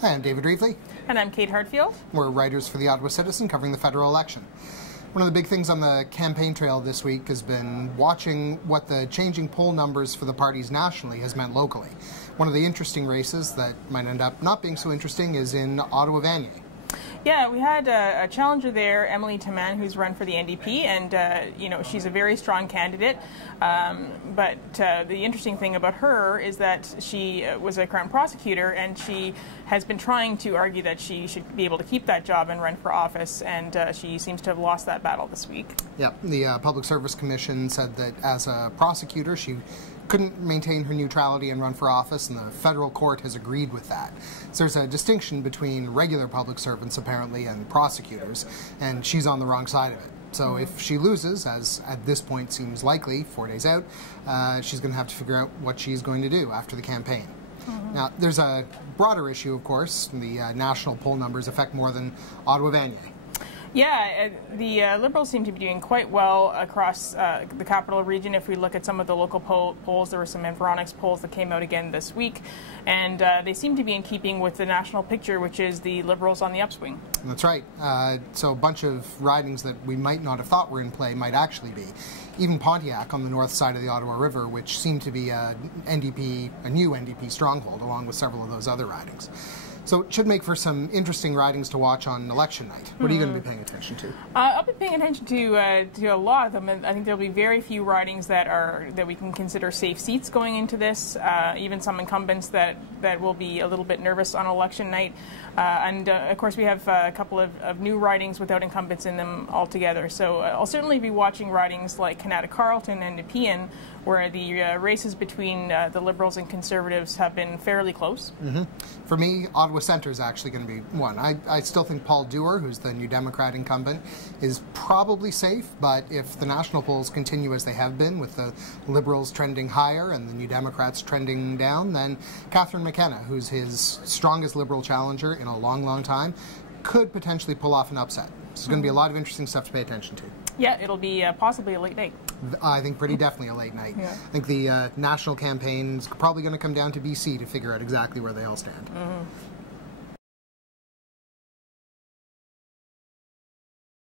Hi, I'm David Reevely. And I'm Kate Heartfield. We're writers for the Ottawa Citizen covering the federal election. One of the big things on the campaign trail this week has been watching what the changing poll numbers for the parties nationally has meant locally. One of the interesting races that might end up not being so interesting is in Ottawa-Vanier. Yeah, we had a challenger there, Emilie Taman, who's run for the NDP, and she's a very strong candidate. But the interesting thing about her is that she was a crown prosecutor, and she has been trying to argue that she should be able to keep that job and run for office, and she seems to have lost that battle this week. Yeah, the Public Service Commission said that as a prosecutor, she couldn't maintain her neutrality and run for office, and the federal court has agreed with that. So there's a distinction between regular public servants, apparently, and prosecutors, and she's on the wrong side of it. So if she loses, as at this point seems likely, 4 days out, she's going to have to figure out what she's going to do after the campaign. Now, there's a broader issue, of course. The national poll numbers affect more than Ottawa-Vanier. Yeah, the Liberals seem to be doing quite well across the capital region. If we look at some of the local polls, there were some Environics polls that came out again this week, and they seem to be in keeping with the national picture, which is the Liberals on the upswing. That's right. So a bunch of ridings that we might not have thought were in play might actually be. Even Pontiac on the north side of the Ottawa River, which seemed to be a new NDP stronghold, along with several of those other ridings. So it should make for some interesting ridings to watch on election night. What are you going to be paying attention to? I'll be paying attention to a lot of them. I think there'll be very few ridings that we can consider safe seats going into this. Even some incumbents that will be a little bit nervous on election night. Of course, we have a couple of new ridings without incumbents in them altogether. So I'll certainly be watching ridings like Canada Carleton and Nepean, where the races between the Liberals and Conservatives have been fairly close. For me, Ottawa Centre is actually going to be one. I still think Paul Dewar, who's the New Democrat incumbent, is probably safe, but if the national polls continue as they have been, with the Liberals trending higher and the New Democrats trending down, then Catherine McKenna, who's his strongest Liberal challenger in a long, long time, could potentially pull off an upset. So there's going to be a lot of interesting stuff to pay attention to. Yeah, it'll be possibly a late night. I think pretty definitely a late night. Yeah. I think the national campaign's probably going to come down to BC to figure out exactly where they all stand.